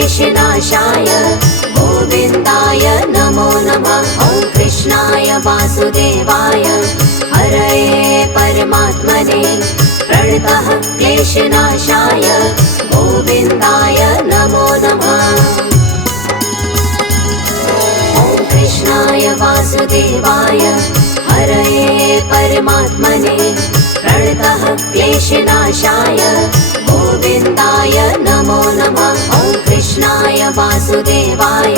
क्लेशनाशाय गोविन्दाय नमो नमः। ॐ कृष्णाय वासुदेवाय हरये परमात्मने प्रणतः क्लेशनाशाय गोविन्दाय नमो नमः। ॐ कृष्णाय वासुदेवाय हरये परमात्मने प्रणतः क्लेशनाशाय गोविन्दाय नमो नमः। ॐ कृष्णाय वासुदेवाय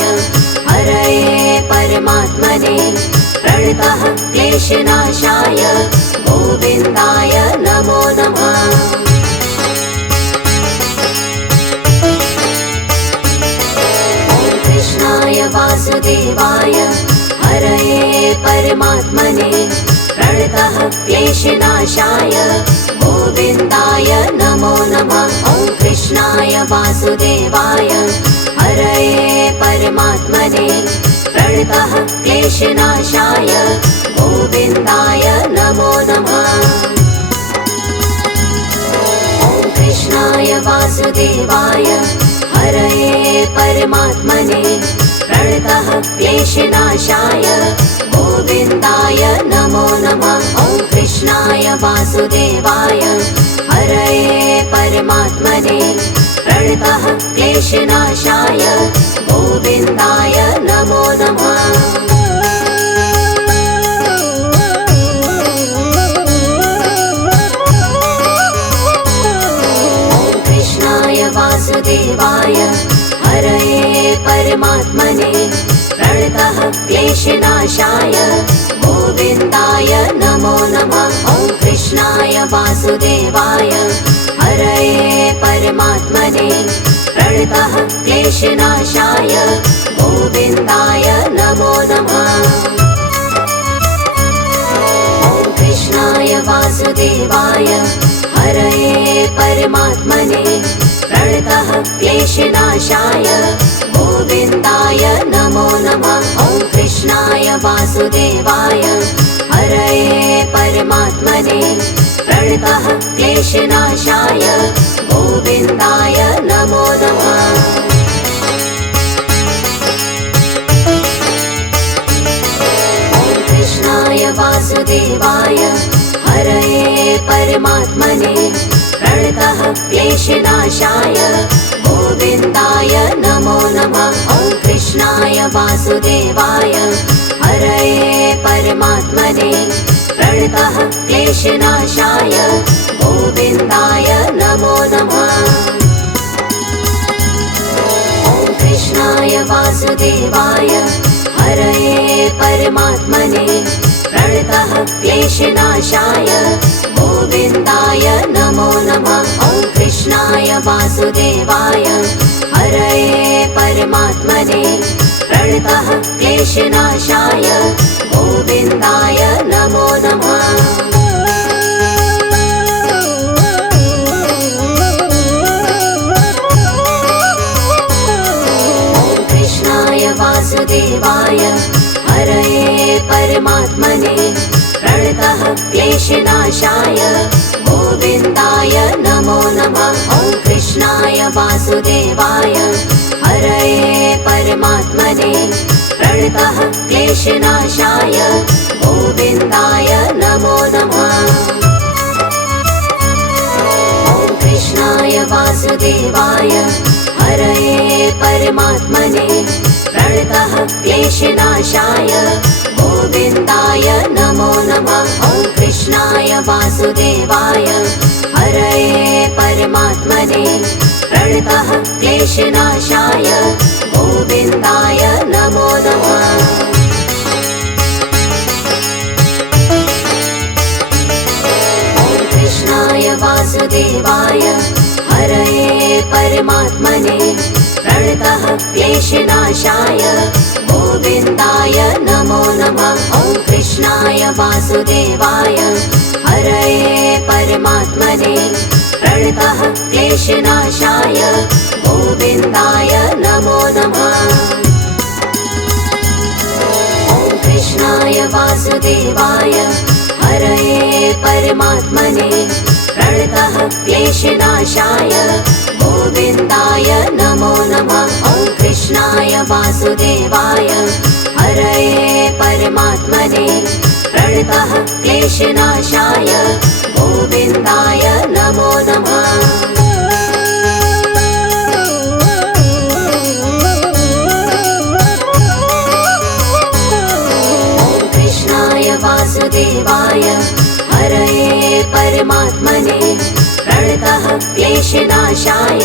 हरये परमात्मने प्रणतः क्लेशनाशाय गोविन्दाय नमो नमः। ॐ कृष्णाय वासुदेवाय हरये परमात्मने प्रणतः क्लेशनाशाय गोविन्दाय नमो नमः। ॐ कृष्णाय वासुदेवाय हरये परमात्मने प्रणतः क्लेशनाशाय गोविन्दाय नमो नमः। ॐ कृष्णाय वासुदेवाय हरये परमात्मने प्रणतः क्लेशनाशाय गोविन्दाय नमो नमः। ॐ कृष्णाय वासुदेवाय हरये परमात्मने प्रणतः क्लेशनाशाय गोविन्दाय नमो नमः। ॐ कृष्णाय वासुदेवाय हरये परमात्मने प्रणतः क्लेशनाशाय गोविन्दाय नमो नमः। ॐ कृष्णाय वासुदेवाय हरये परमात्मने प्रणतः क्लेशनाशाय गोविन्दाय नमो नमः। ॐ कृष्णाय वासुदेवाय हरये परमात्मने प्रणतः क्लेशनाशाय गोविन्दाय नमो नमः। ॐ कृष्णाय वासुदेवाय हरये परमात्मने प्रणतः क्लेशनाशाय गोविन्दाय नमो नमः। ॐ कृष्णाय वासुदेवाय हरये परमात्मने प्रणतः क्लेशनाशाय गोविन्दाय नमो नमः। ॐ कृष्णाय वासुदेवाय हरये परमात्मने प्रणतः क्लेशनाशाय गोविन्दाय नमो नमः। ॐ कृष्णाय वासुदेवाय हरये परमात्मने प्रणतः क्लेशनाशाय गोविन्दाय नमो नमः। ॐ कृष्णाय वासुदेवाय हरये परमात्मने प्रणतः क्लेशनाशाय गोविन्दाय नमो नमः। ॐ कृष्णाय वासुदेवाय हरये परमात्मने प्रणतः क्लेशनाशाय गोविन्दाय नमो नमः। ॐ कृष्णाय वासुदेवाय हरये परमात्मने प्रणतः क्लेशनाशाय गोविन्दाय नमो नमः। ॐ कृष्णाय वासुदेवाय हरये परमात्मने प्रणतः क्लेशनाशाय गोविन्दाय नमो नमः। ॐ कृष्णाय वासुदेवाय हरये परमात्मने प्रणतः क्लेशनाशाय गोविन्दाय नमो नमः। ॐ कृष्णाय वासुदेवाय हरये परमात्मने प्रणतः क्लेशनाशाय गोविन्दाय नमो नमः। ॐ कृष्णाय वासुदेवाय हरये परमात्मने प्रणतः क्लेशनाशाय गोविन्दाय नमो नमः। ॐ कृष्णाय वासुदेवाय हरये परमात्मने प्रणतः क्लेशनाशाय गोविन्दाय नमो नमः। वासुदेवाय हरये परमात्मने प्रणतः क्लेशनाशाय गोविन्दाय नमो नमः। वासुदेवाय हरये परमात्मने प्रणतः क्लेशनाशाय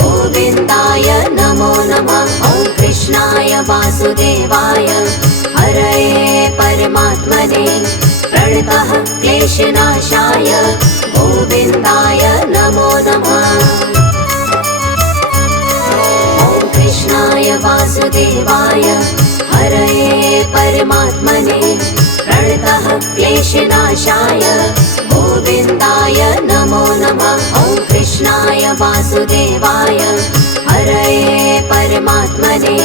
गोविन्दाय नमो नमः। ॐ कृष्णाय वासुदेवाय हरये परमात्मने प्रणतः क्लेशनाशाय गोविन्दाय नमो नमः। ॐ कृष्णाय वासुदेवाय हरये परमात्मने प्रणतः क्लेशनाशाय गोविन्दाय नमो नमः। ॐ कृष्णाय वासुदेवाय हरये परमात्मने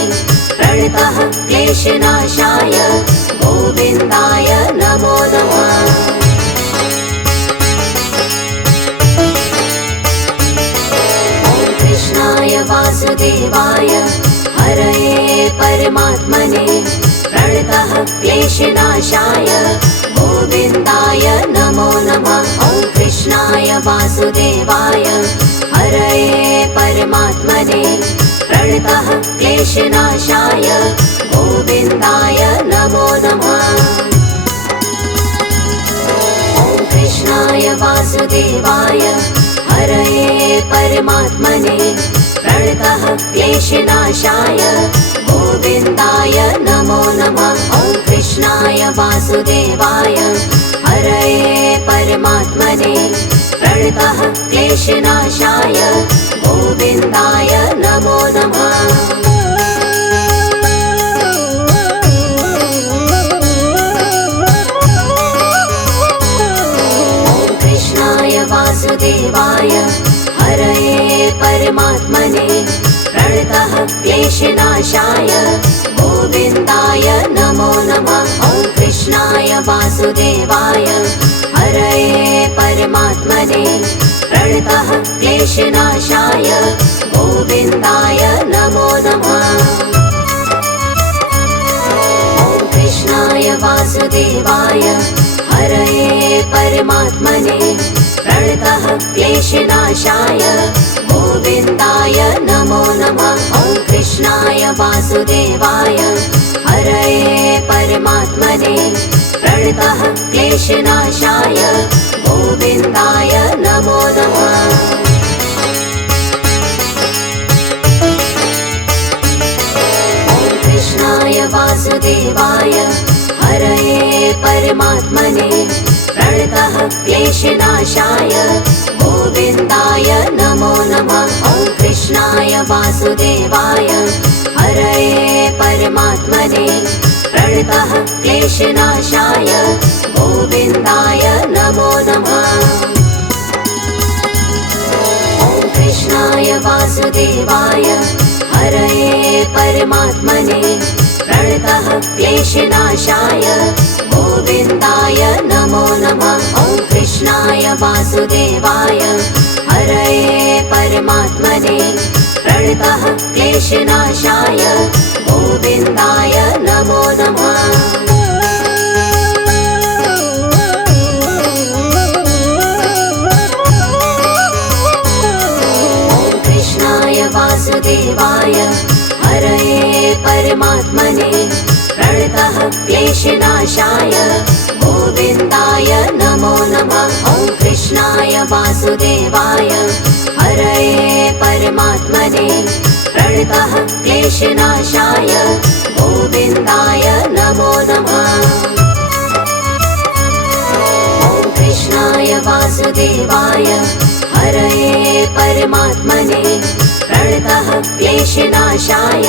प्रणतः क्लेशनाशाय गोविन्दाय नमो नमः। ॐ कृष्णाय वासुदेवाय हरये परमात्मने प्रणतः क्लेशनाशाय गोविन्दाय नमो नमः। ॐ कृष्णाय वासुदेवाय हरये परमात्मने प्रणतः क्लेशनाशाय गोविन्दाय नमो नमः। ॐ कृष्णाय वासुदेवाय हरये परमात्मने प्रणतः क्लेशनाशाय गोविन्दाय नमो नमः। ॐ कृष्णाय वासुदेवाय हरये परमात्मने प्रणतः क्लेशनाशाय गोविन्दाय नमो नमः। ॐ कृष्णाय वासुदेवाय हरये परमात्मने प्रणतः क्लेशनाशाय गोविन्दाय नमो नमः। ॐ कृष्णाय वासुदेवाय हरये परमात्मने प्रणतः क्लेशनाशाय गोविन्दाय नमो नमः। ॐ कृष्णाय वासुदेवाय हरये परमात्मने प्रणतः क्लेशनाशाय गोविन्दाय नमो नमः। ॐ कृष्णाय वासुदेवाय हरये परमात्मने प्रणतः क्लेशनाशाय गोविन्दाय नमो नमः। ॐ कृष्णाय वासुदेवाय हरये परमात्मने प्रणतः क्लेशनाशाय गोविन्दाय नमो नमः। ॐ कृष्णाय वासुदेवाय हरये परमात्मने प्रणतः क्लेशनाशाय गोविन्दाय नमो नमः। ॐ कृष्णाय वासुदेवाय हरये परमात्मने प्रणतः क्लेशनाशाय गोविन्दाय नमो नमः। ॐ कृष्णाय वासुदेवाय हरये परमात्मने प्रणतः क्लेशनाशाय गोविन्दाय नमो नमः। ॐ कृष्णाय वासुदेवाय हरये परमात्मने प्रणतः क्लेशनाशाय गोविन्दाय नमो नमः। ॐ कृष्णाय वासुदेवाय हरये परमात्मने प्रणतः क्लेशनाशाय गोविन्दाय नमो नमः। ॐ कृष्णाय वासुदेवाय हरये परमात्मने प्रणतः क्लेशनाशाय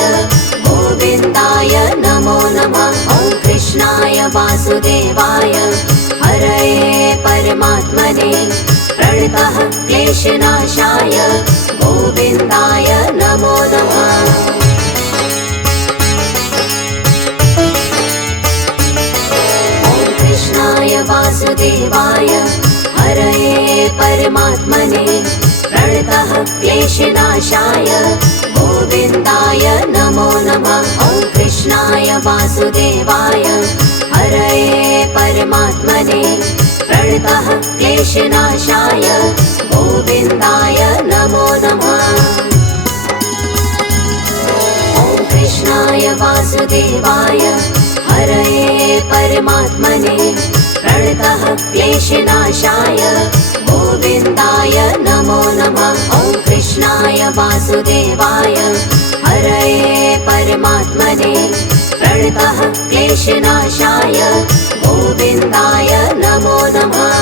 गोविन्दाय नमो नमः। ॐ कृष्णाय वासुदेवाय हरये परमात्मने प्रणतः क्लेशनाशाय गोविन्दाय नमो नमः। ॐ कृष्णाय वासुदेवाय हरये परमात्मने प्रणतः क्लेशनाशाय गोविन्दाय नमो नमः। ॐ वासुदेवाय हरये परमात्मने प्रणतः क्लेशनाशाय गोविन्दाय नमो नमः। ॐ कृष्णाय वासुदेवाय हरये परमात्मने प्रणतः क्लेशनाशाय गोविन्दाय नमो नमः। ॐ कृष्णाय वासुदेवाय हरये परमात्मने प्रणतः क्लेशनाशाय गोविन्दाय नमो नमः।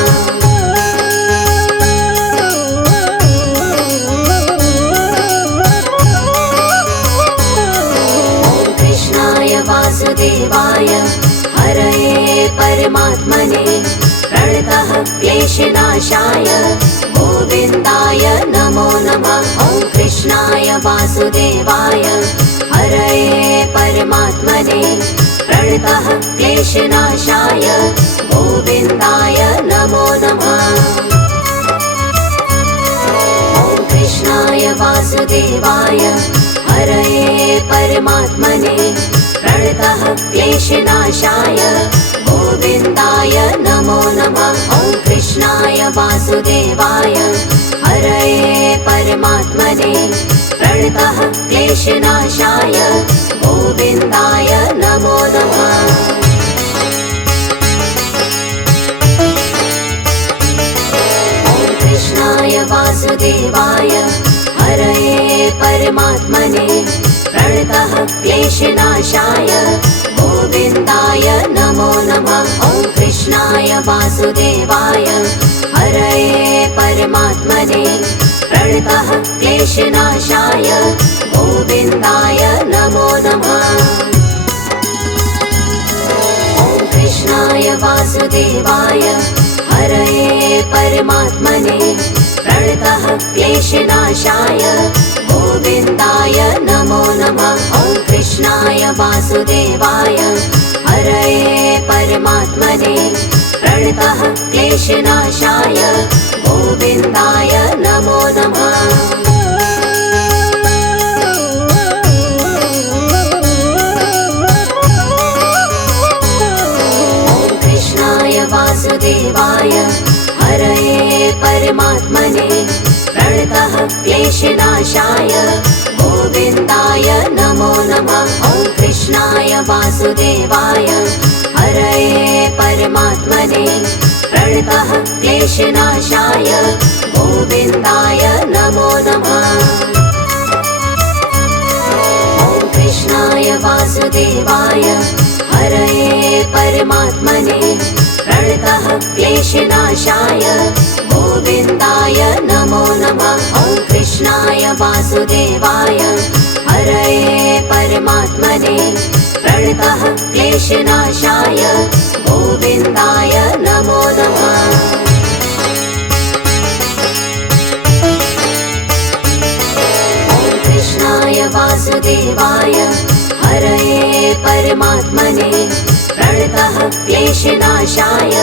ॐ कृष्णाय वासुदेवाय हरये परमात्मने प्रणतः क्लेशनाशाय गोविन्दाय नमो नमः। ॐ कृष्णाय वासुदेवाय हरये परमात्मने प्रणतः क्लेशनाशाय गोविन्दाय नमो नमः। ॐ कृष्णाय वासुदेवाय हरये परमात्मने प्रणतः क्लेशनाशाय गोविन्दाय नमो नमः। ॐ कृष्णाय वासुदेवाय हरये परमात्मने प्रणतः क्लेशनाशाय गोविन्दाय नमो नमः। ॐ कृष्णाय वासुदेवाय हरये परमात्मने प्रणतः क्लेशनाशाय गोविन्दाय नमो नमः। ॐ कृष्णाय वासुदेवाय हरये परमात्मने प्रणतः क्लेशनाशाय गोविन्दाय नमो नमः। ॐ कृष्णाय वासुदेवाय हरये परमात्मने प्रणतः क्लेशनाशाय गोविन्दाय नमो नमः। ॐ कृष्णाय वासुदेवाय हरये परमात्मने प्रणतः क्लेशनाशाय गोविन्दाय नमो नमः। ॐ कृष्णाय वासुदेवाय हरये परमात्मने प्रणतः क्लेशनाशाय गोविन्दाय नमो नमः। ॐ कृष्णाय वासुदेवाय हरये परमात्मने प्रणतः क्लेशनाशाय गोविन्दाय नमो नमः। ॐ कृष्णाय वासुदेवाय हरये परमात्मने प्रणतः क्लेशनाशाय गोविन्दाय नमो नमः। ॐ कृष्णाय वासुदेवाय हरये परमात्मने प्रणतः क्लेशनाशाय गोविन्दाय नमो नमः। ॐ कृष्णाय वासुदेवाय हरये परमात्मने प्रणतः क्लेशनाशाय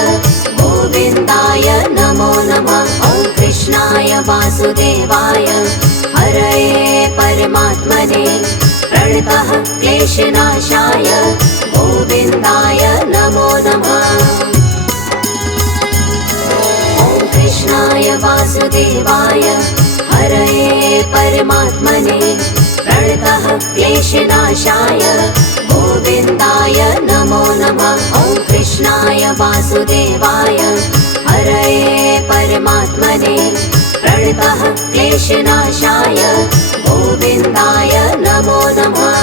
गोविन्दाय नमो नमः। ॐ कृष्णाय वासुदेवाय हरये परमात्मने प्रणतः क्लेशनाशाय गोविन्दाय नमो नमः। ॐ कृष्णाय वासुदेवाय हरये परमात्मने प्रणतः क्लेशनाशाय गोविन्दाय नमो नमः। ॐ कृष्णाय वासुदेवाय हरये परमात्मने प्रणतः क्लेशनाशाय गोविन्दाय नमो नमः।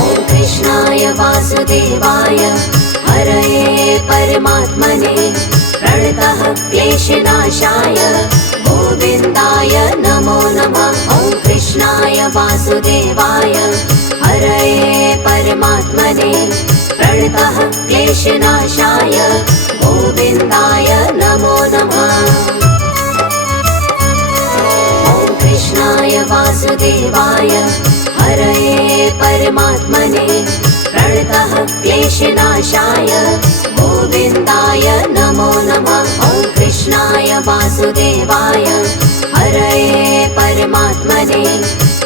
ॐ कृष्णाय वासुदेवाय हरये परमात्मने प्रणतः क्लेशनाशाय गोविन्दाय नमो नमः। ॐ कृष्णाय वासुदेवाय हरये परमात्मने प्रणतः क्लेशनाशाय गोविन्दाय नमो नमः। ॐ कृष्णाय वासुदेवाय हरये परमात्मने प्रणतः क्लेशनाशाय गोविन्दाय नमो नमः। ॐ कृष्णाय वासुदेवाय वासुदेवाय हरये परमात्मने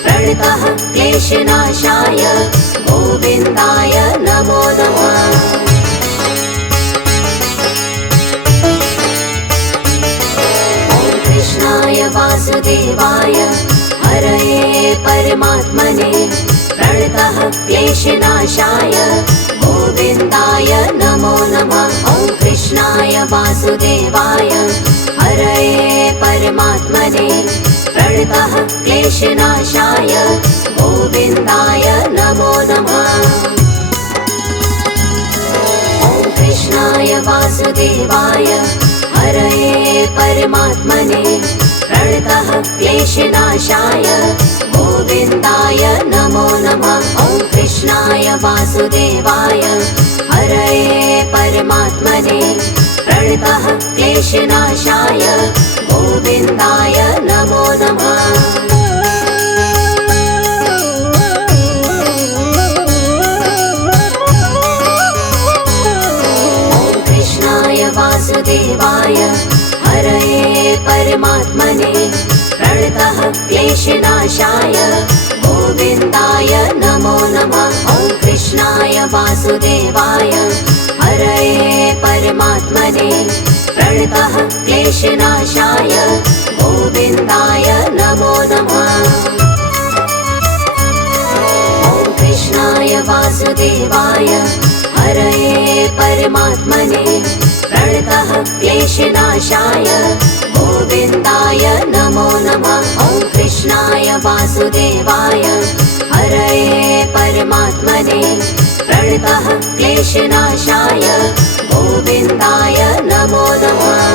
प्रणतः क्लेशनाशाय गोविन्दाय नमो नमः। कृष्णाय वासुदेवाय हरये परमात्मने प्रणतः क्लेशनाशाय गोविन्दाय नमो नमः। ॐ कृष्णाय वासुदेवाय हरये परमात्मने प्रणतः क्लेशनाशाय गोविन्दाय नमो नमः। ॐ कृष्णाय वासुदेवाय हरये परमात्मने प्रणतः क्लेशनाशाय गोविन्दाय नमो नमः। ॐ कृष्णाय वासुदेवाय हरये परमात्मने प्रणतः क्लेशनाशाय गोविन्दाय नमो नमः। वासुदेवाय हरये परमात्मने प्रणतः क्लेशनाशाय गोविन्दाय नमो नमः। ॐ कृष्णाय वासुदेवाय हरये परमात्मने प्रणतः क्लेशनाशाय गोविन्दाय नमो नमः। ॐ कृष्णाय वासुदेवाय हरये परमात्मने प्रणतः क्लेशनाशाय गोविन्दाय नमो नमः। ॐ कृष्णाय वासुदेवाय हरये परमात्मने प्रणतः क्लेशनाशाय गोविन्दाय नमो नमः।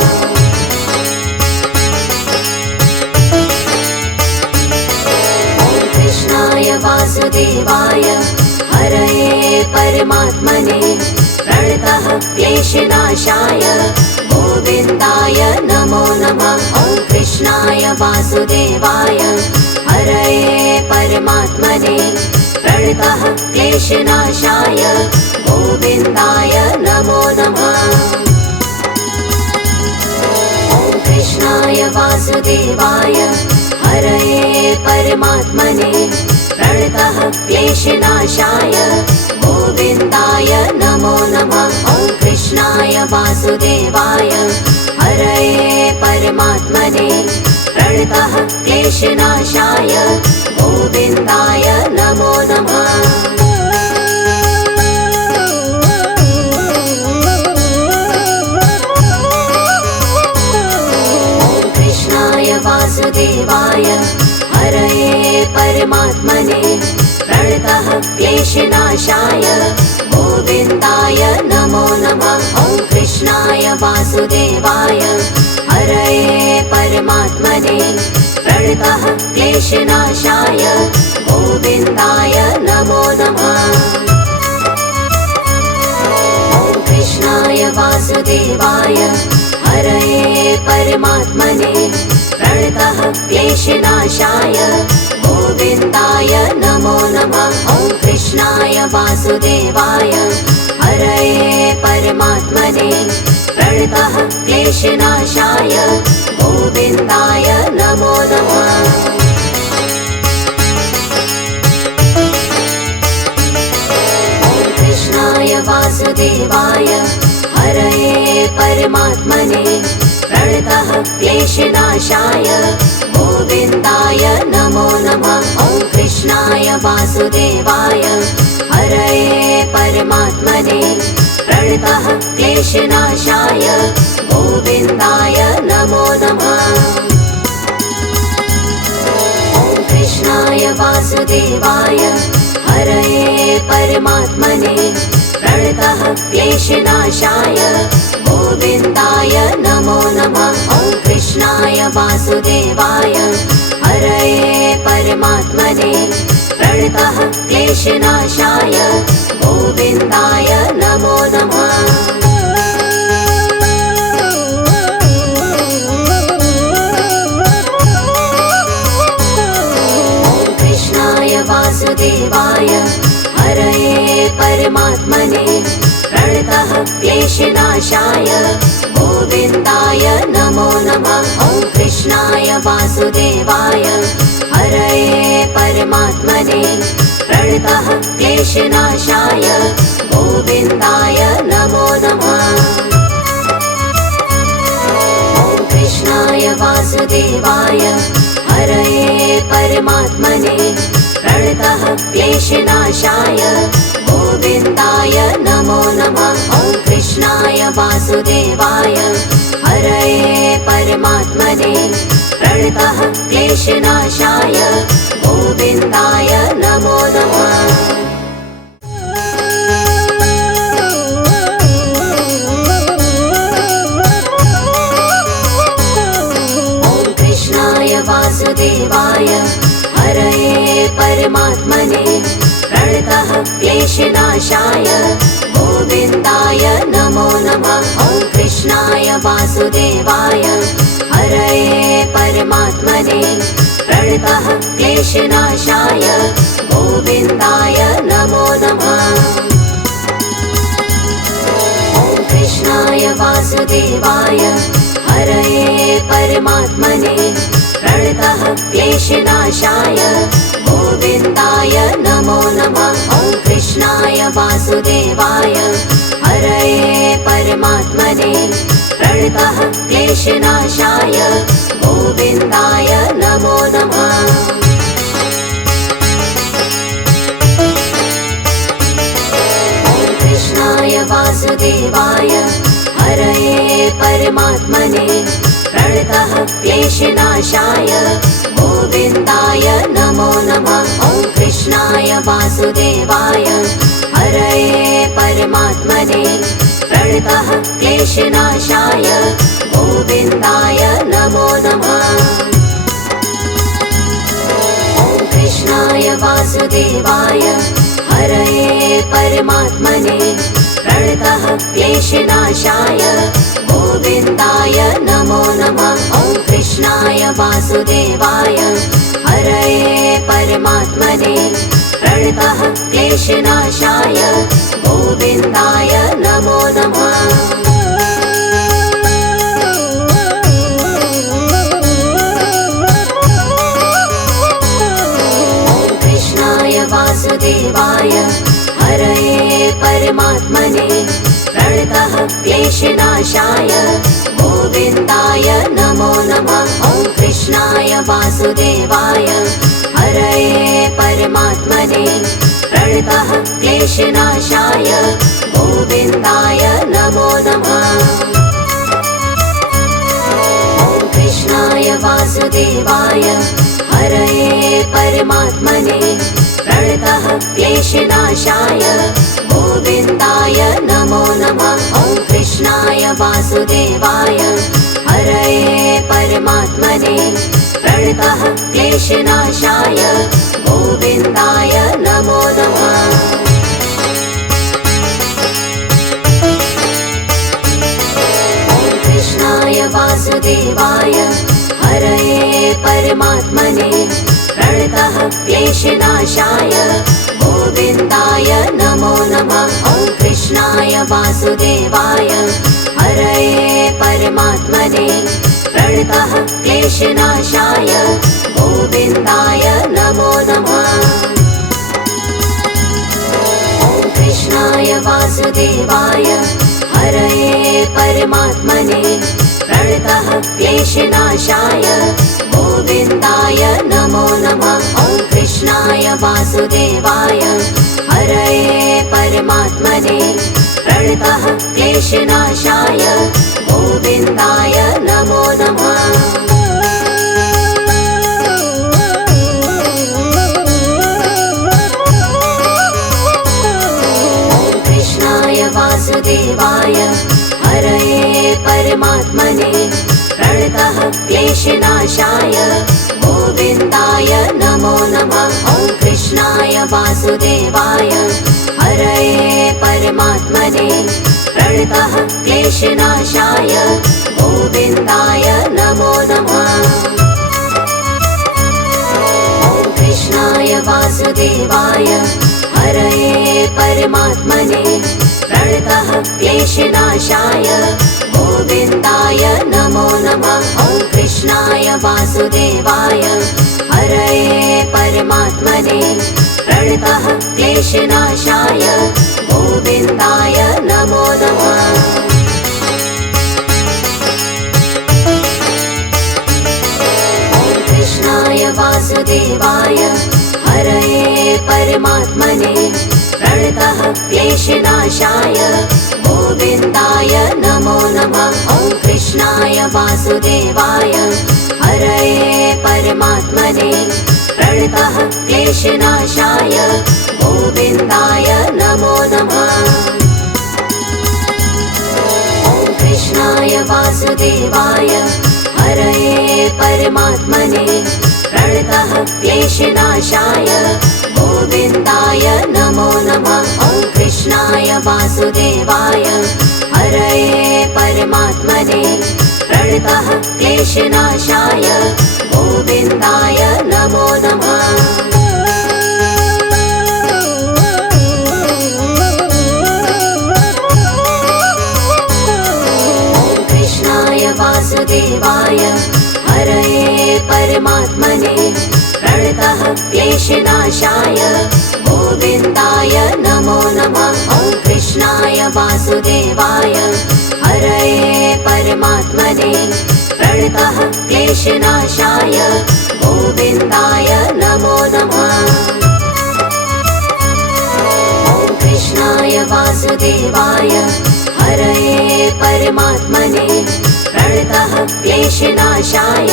ॐ कृष्णाय वासुदेवाय हरये परमात्मने प्रणतः क्लेशनाशाय गोविन्दाय नमो नमः। ॐ कृष्णाय वासुदेवाय हरये परमात्मने प्रणतः क्लेशनाशाय गोविन्दाय नमो नमः। ॐ कृष्णाय वासुदेवाय हरये परमात्मने प्रणतः क्लेशनाशाय गोविन्दाय नमो नमः। ॐ कृष्णाय वासुदेवाय हरये परमात्मने प्रणतः क्लेशनाशाय गोविन्दाय नमो नमः। ॐ कृष्णाय वासुदेवाय हरये परमात्मने प्रणतः क्लेशनाशाय गोविन्दाय नमो नमः। ॐ कृष्णाय वासुदेवाय हरये परमात्मने प्रणतः क्लेशनाशाय गोविन्दाय नमो नमः। ॐ कृष्णाय वासुदेवाय हरये परमात्मने प्रणतः क्लेशनाशाय गोविन्दाय नमो नमः। ॐ कृष्णाय वासुदेवाय हरये परमात्मने प्रणतः क्लेशनाशाय गोविन्दाय नमो नमः। ॐ कृष्णाय वासुदेवाय हरये परमात्मने प्रणतः क्लेशनाशाय गोविन्दाय नमो नमः। ॐ कृष्णाय वासुदेवाय हरये परमात्मने प्रणतः क्लेशनाशाय गोविन्दाय नमो नमः। ॐ कृष्णाय वासुदेवाय हरये परमात्मने प्रणतः क्लेशनाशाय गोविन्दाय नमो नमः। ॐ कृष्णाय वासुदेवाय हरये परमात्मने प्रणतः क्लेशनाशाय गोविन्दाय नमो नमः। ॐ कृष्णाय वासुदेवाय हरये परमात्मने प्रणतः क्लेशनाशाय गोविन्दाय नमो नमः। ॐ कृष्णाय वासुदेवाय हरये परमात्मने प्रणतः क्लेशनाशाय गोविन्दाय नमो नमः। ॐ कृष्णाय वासुदेवाय हरये परमात्मने प्रणतः क्लेशनाशाय गोविन्दाय नमो नमः। ॐ कृष्णाय वासुदेवाय हरये परमात्मने प्रणतः क्लेशनाशाय गोविन्दाय नमो नमः। ॐ कृष्णाय वासुदेवाय हरये परमात्मने प्रणतः क्लेशनाशाय गोविन्दाय नमो नमः। ॐ कृष्णाय वासुदेवाय हरये परमात्मने प्रणतः क्लेशनाशाय गोविन्दाय नमो नमः। ॐ कृष्णाय वासुदेवाय हरये परमात्मने प्रणतः क्लेशनाशाय गोविन्दाय नमो नमः। ॐ कृष्णाय वासुदेवाय हरये परमात्मने प्रणतः क्लेशनाशाय गोविन्दाय नमो नमः। ॐ कृष्णाय वासुदेवाय हरये परमात्मने प्रणतः क्लेशनाशाय गोविन्दाय नमो नमः। ॐ कृष्णाय वासुदेवाय हरये परमात्मने प्रणतः क्लेशनाशाय गोविन्दाय नमो नमः। ॐ कृष्णाय वासुदेवाय हरये परमात्मने प्रणतः क्लेशनाशाय गोविन्दाय नमो नमः। ॐ कृष्णाय वासुदेवाय हरये परमात्मने प्रणतः क्लेशनाशाय गोविन्दाय नमो नमः। ॐ कृष्णाय वासुदेवाय हरये परमात्मने प्रणतः क्लेशनाशाय गोविन्दाय नमो नमः। ॐ कृष्णाय वासुदेवाय हरये परमात्मने प्रणतः क्लेशनाशाय गोविन्दाय नमो नमः। ॐ कृष्णाय वासुदेवाय हरये परमात्मने प्रणतः क्लेशनाशाय गोविन्दाय नमो नमः। ॐ कृष्णाय वासुदेवाय हरये परमात्मने प्रणतः क्लेशनाशाय गोविन्दाय नमो नमः। ॐ कृष्णाय वासुदेवाय हरये परमात्मने प्रणतः क्लेशनाशाय गोविन्दाय नमो नमः। ॐ कृष्णाय वासुदेवाय हरये परमात्मने प्रणतः क्लेशनाशाय गोविन्दाय नमो नमः। ॐ कृष्णाय वासुदेवाय हरये परमात्मने प्रणतः क्लेशनाशाय गोविन्दाय नमो नमः। ॐ कृष्णाय वासुदेवाय हरये परमात्मने प्रणतः क्लेशनाशाय गोविन्दाय नमो नमः। ॐ कृष्णाय वासुदेवाय हरये परमात्मने प्रणतः क्लेशनाशाय गोविन्दाय नमो नमः। ॐ कृष्णाय वासुदेवाय हरये परमात्मने प्रणतः क्लेशनाशाय गोविन्दाय नमो नमः। ॐ कृष्णाय वासुदेवाय हरये परमात्मने प्रणतः क्लेशनाशाय गोविन्दाय नमो नमः। ॐ कृष्णाय कृष्णाय वासुदेवाय हरये परमात्मने प्रणतः क्लेशनाशाय गोविन्दाय नमो नमः। कृष्णाय वासुदेवाय हरये परमात्मने प्रणतः क्लेशनाशाय गोविन्दाय नमो नमः। ॐ कृष्णाय वासुदेवाय हरये परमात्मने प्रणतः क्लेशनाशाय गोविन्दाय नमो नमः। ॐ कृष्णाय वासुदेवाय हरये परमात्मने प्रणतः क्लेशनाशाय गोविन्दाय नमो नमः। ॐ कृष्णाय वासुदेवाय हरये परमात्मने प्रणतः क्लेशनाशाय गोविन्दाय नमो नमः। वासुदेवाय हरये परमात्मने प्रणतः क्लेशनाशाय गोविन्दाय नमो नमः। ॐ कृष्णाय वासुदेवाय हरये परमात्मने प्रणतः क्लेशनाशाय गोविन्दाय नमो नमः। ॐ कृष्णाय वासुदेवाय हरये परमात्मने प्रणतः क्लेशनाशाय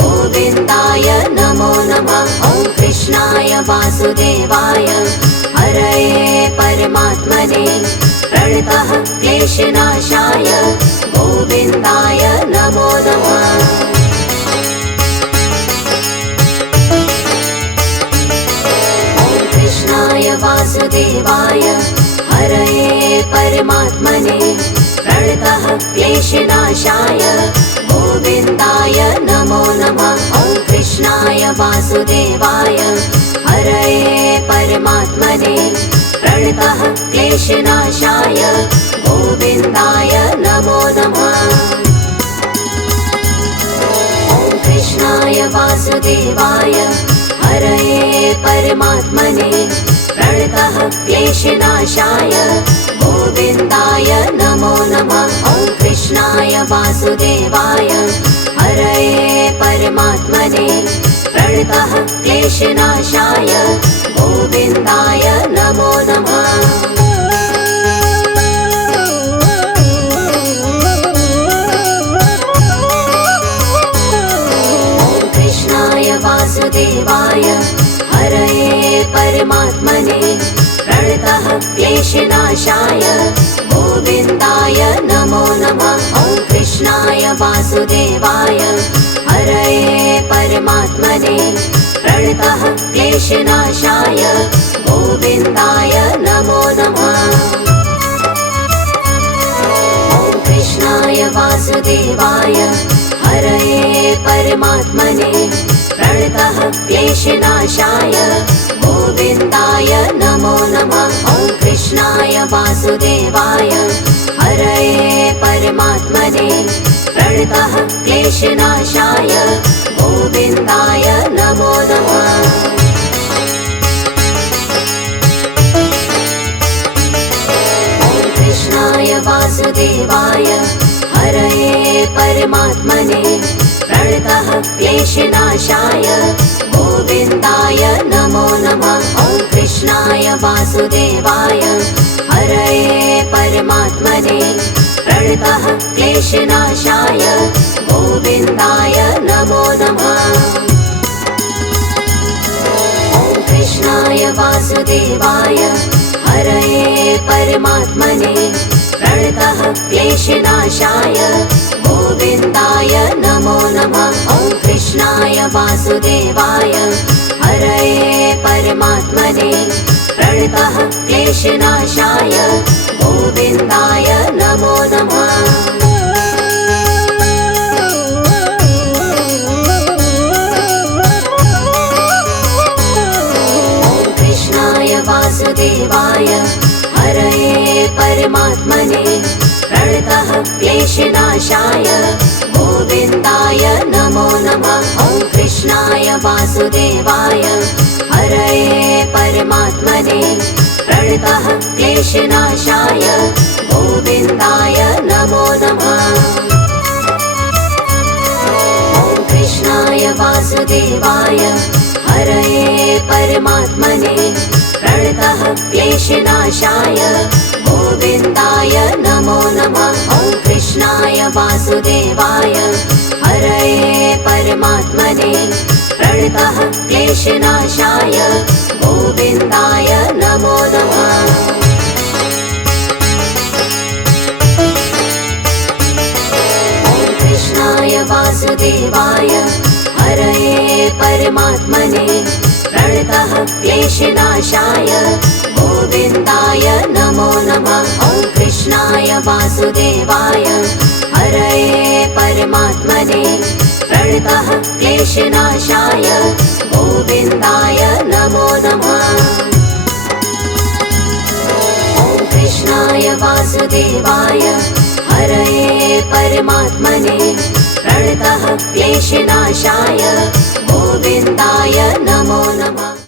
गोविन्दाय नमो नमः। ॐ कृष्णाय वासुदेवाय हरये परमात्मने प्रणतः क्लेशनाशाय गोविन्दाय नमो नमः। ॐ कृष्णाय वासुदेवाय हरये परमात्मने प्रणतः क्लेशनाशाय गोविन्दाय नमो नमः। ॐ कृष्णाय वासुदेवाय हरये परमात्मने प्रणतः क्लेशनाशाय गोविन्दाय नमो नमः। ॐ कृष्णाय वासुदेवाय हरये परमात्मने प्रणतः क्लेशनाशाय गोविन्दाय नमो नमः। ॐ कृष्णाय वासुदेवाय हरये परमात्मने प्रणतः क्लेशनाशाय गोविन्दाय नमो नमः। ॐ कृष्णाय वासुदेवाय हरये परमात्मने प्रणतः क्लेशनाशाय गोविन्दाय नमो नमः। ॐ कृष्णाय वासुदेवाय हरये परमात्मने प्रणतः क्लेशनाशाय गोविन्दाय नमो नमः। ॐ कृष्णाय वासुदेवाय हरये परमात्मने प्रणतः क्लेशनाशाय गोविन्दाय नमो नमः। ॐ कृष्णाय वासुदेवाय हरये परमात्मने प्रणतः क्लेशनाशाय गोविन्दाय नमो नमः। ॐ कृष्णाय वासुदेवाय हरये परमात्मने प्रणतः क्लेशनाशाय गोविन्दाय नमो नमः। ॐ कृष्णाय वासुदेवाय हरये परमात्मने प्रणतः क्लेशनाशाय गोविन्दाय नमो नमः। ॐ कृष्णाय वासुदेवाय हरये परमात्मने प्रणतः क्लेशनाशाय गोविन्दाय नमो नमः। ॐ कृष्णाय वासुदेवाय हरये परमात्मने प्रणतः क्लेशनाशाय गोविन्दाय नमो नमः। ॐ कृष्णाय वासुदेवाय हरये परमात्मने प्रणतः क्लेशनाशाय गोविन्दाय नमो कृष्णाय वासुदेवाय हरये परमात्मने प्रणतः क्लेशनाशाय गोविन्दाय नमो नमः। ॐ कृष्णाय वासुदेवाय हरये परमात्मने प्रणतः क्लेशनाशाय गोविन्दाय नमो नमः। ॐ कृष्णाय वासुदेवाय हरये परमात्मने प्रणतः क्लेशनाशाय गोविन्दाय नमो नमः। ॐ कृष्णाय वासुदेवाय हरये परमात्मने प्रणतः क्लेशनाशाय गोविन्दाय नमो नमः। ॐ कृष्णाय वासुदेवाय हरये परमात्मने प्रणतः क्लेशनाशाय गोविन्दाय नमो नमः। ॐ कृष्णाय वासुदेवाय हरये परमात्मने प्रणतः क्लेशनाशाय गोविन्दाय नमो नमः।